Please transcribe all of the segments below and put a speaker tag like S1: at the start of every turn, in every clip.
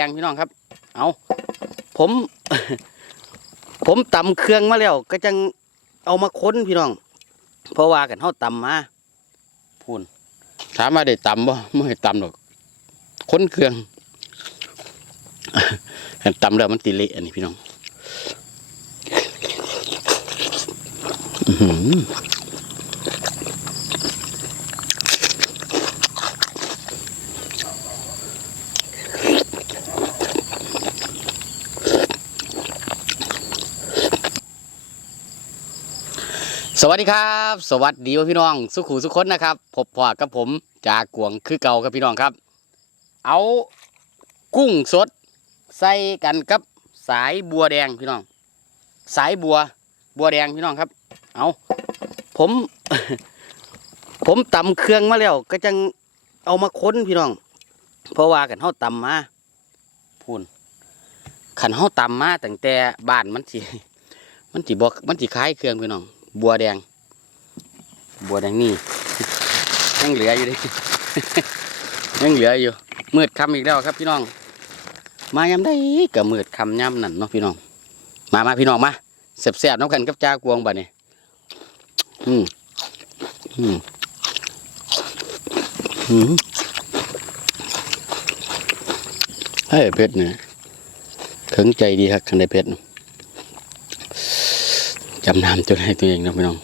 S1: แดงพี่น้องครับ เอาผม ผมตำเครื่องมาแล้ว ก็จังเอามาค้นพี่น้อง เพราะว่ากันเฮาตำมาพูนถามว่าได้ตำบ่ไม่ได้ตำหรอกค้นเครื่องตำแล้วมันติเละอันนี้พี่น้อง อื สวัสดีครับ สวัสดีพี่น้องสุขูสุขคนนะครับพบพอกับผมจากกวงคือเก่าครับพี่น้องครับ เอากุ้งสดใส่กันกับสายบัวแดงพี่น้อง สายบัวบัวแดงพี่น้องครับ เอาผม ผมตำเครื่องมาแล้ว ก็จังเอามาค้นพี่น้อง เพราะว่ากันเฮาตำมาพูนขันเฮาตำมาตั้งแต่บ้านมันสิมันสิบอกมันสิคล้ายเครื่องพี่น้อง บัวแดง บัวแดงนี่ยังเหลืออยู่เลยยังเหลืออยู่มืดคำอีกแล้วครับพี่น้อง มายาได้ก็มืดคำยานั่นเนาะพี่น้อง มามาพี่น้องมาเสียบแสบๆน้ำกันกับจ้ากวงบ่เนี่ยอืมอืมอืมเฮ้ยเพชรเนี่ยถึงใจดีครับคันได้เพชร จำนำจนให้ตัวเองนะพี่น้อง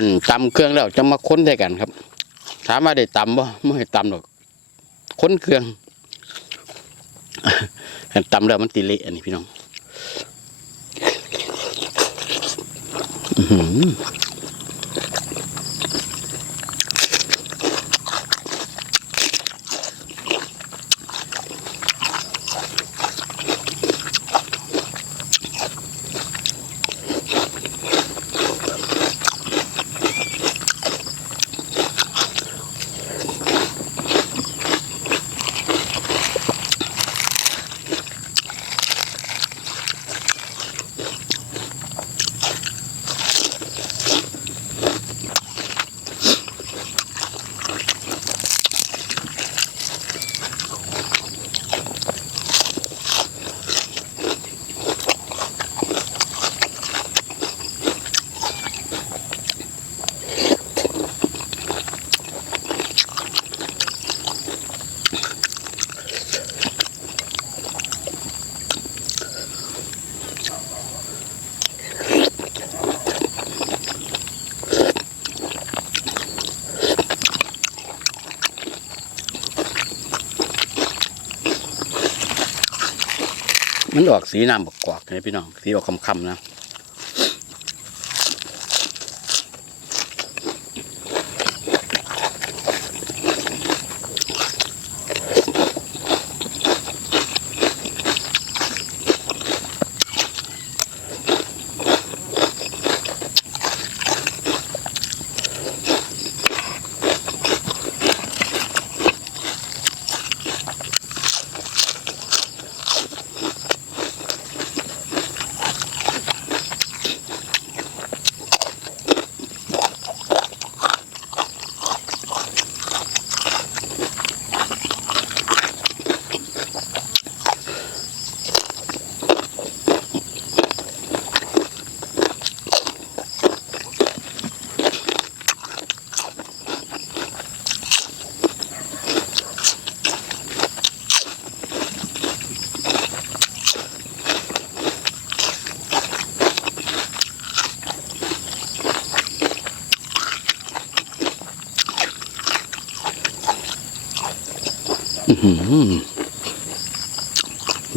S1: อันตำเครื่องแล้วจะมาค้นได้กันครับ ถามว่าได้ตำบ่ไม่ได้ตำหรอกค้นเครื่องตำแล้วมันติเละอันนี้พี่น้อง อื มันออกสีน้ำบกกวากนะพี่น้องสีออกคำๆนะ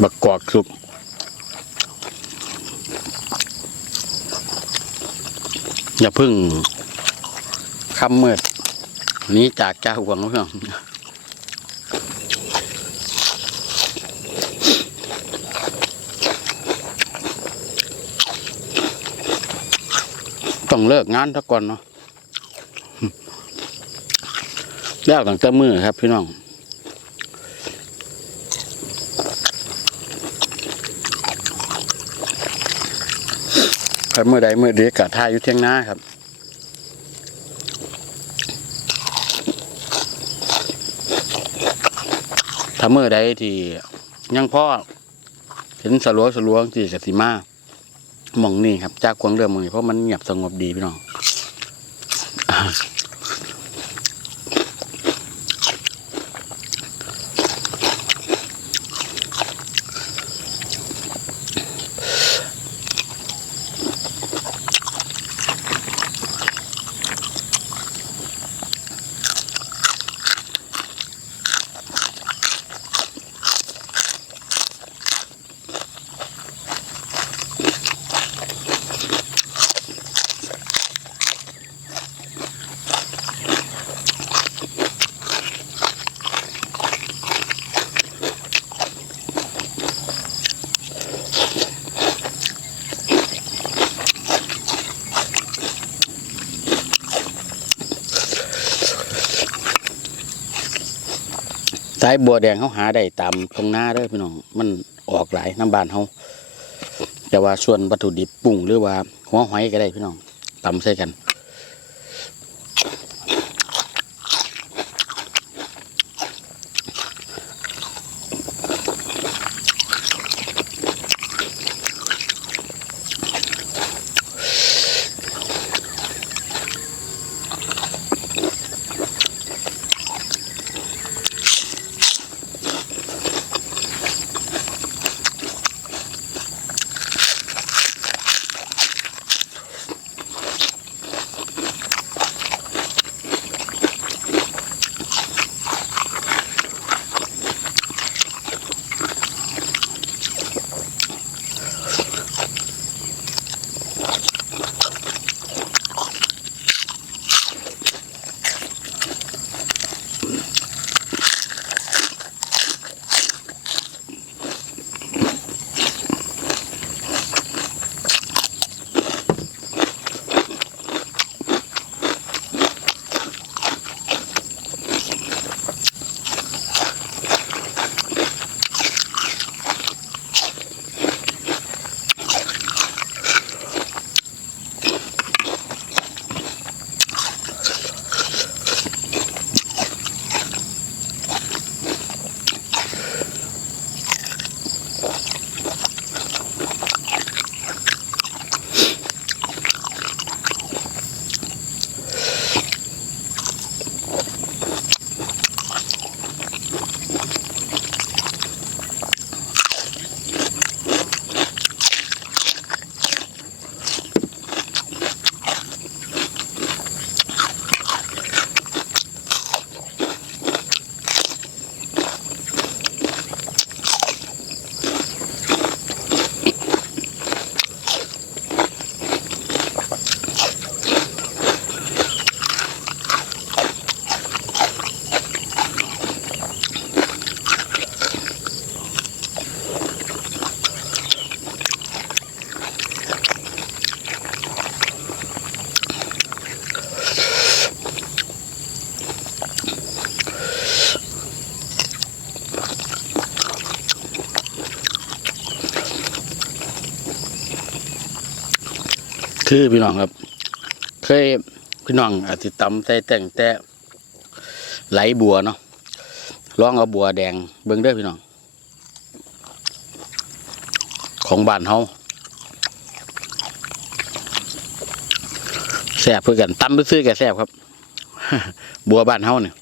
S1: บักกอกสุกอย่าพึ่งคำเมืดนี้จากเจ้าหวงเพื่อนต้องเลิกงานทักก่อนเนาะยากตั้งแต่มือครับพี่น้อง ครับมือใดเมื่อเดียกะทายอยู่เที่ยงหน้าครับถ้ามือใดที่ยังพ่อเห็นสลัวสลัวที่กสิมาหมองนี่ครับ จากควงเรือมือเพราะมันเงียบสงบดีพี่น้องายบัวแดงเขาหาได้ตามตรงหน้าเด้อพี่น้อง มันออกหลายน้ำบานเขาแต่ว่าส่วนวัตถุดิบปรุงหรือว่าหัวหอยก็ได้พี่น้องตำใส่กัน คือพี่น้องครับ เคยพี่น้องอาจจะตำใส่แต่งแต่ไหลบัวเนาะลองเอาบัวแดงเบิ่งเด้อพี่น้อง ของบ้านเฮาแซ่บเพื่อกันตำไปซื้อแกแซ่บครับ บัวบ้านเฮาเนี่ย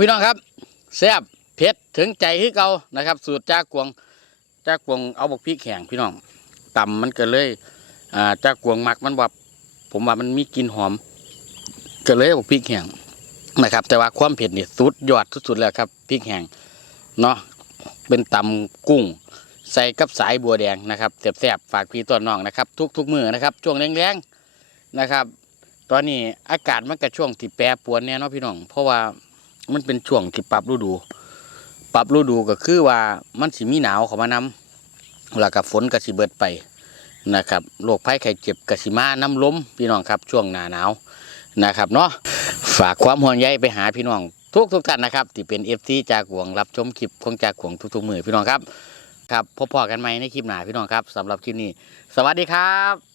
S1: พี่น้องครับแซ่บเผ็ดถึงใจคือเก่านะครับ สูตรจากกวงจากกวงเอาบกพริกแข็งพี่น้องตำมันก็เลยอ่าจากกวงหมักมันว่าผมว่ามันมีกลิ่นหอม ก็เลยบกพริกแข็งนะครับ แต่ว่าความเผ็ดนี่สุดยอดสุดๆแล้วครับพริกแห้งเนาะเป็นตำกุ้ง ใส่กับสายบัวแดงนะครับแซ่บๆฝากพี่ต้นน้องนะครับ ทุกๆมือนะครับ ช่วงแรงๆนะครับ ตอนนี้อากาศมันก็ช่วงที่แปรปรวนเนี่ยเนาะพี่น้อง เพราะว่า มันเป็นช่วงที่ปรับฤดู ปรับฤดูก็คือว่ามันสิมีหนาวเขามานำแล้วก็ฝนก็สิเบิดไปนะครับโรคภัยไข้เจ็บก็สิมาน้ำล้มพี่น้องครับช่วงหนาหนาวนะครับเนาะฝากความห่วงใยไปหาพี่น้องทุกทุกท่านนะครับที่เป็นเอฟซีจากหวงรับชมคลิปของจากหวงทุกๆมือพี่น้องครับครับพบพอกันไหมในคลิปหน้าพี่น้องครับสำหรับคลิปนี้ สวัสดีครับ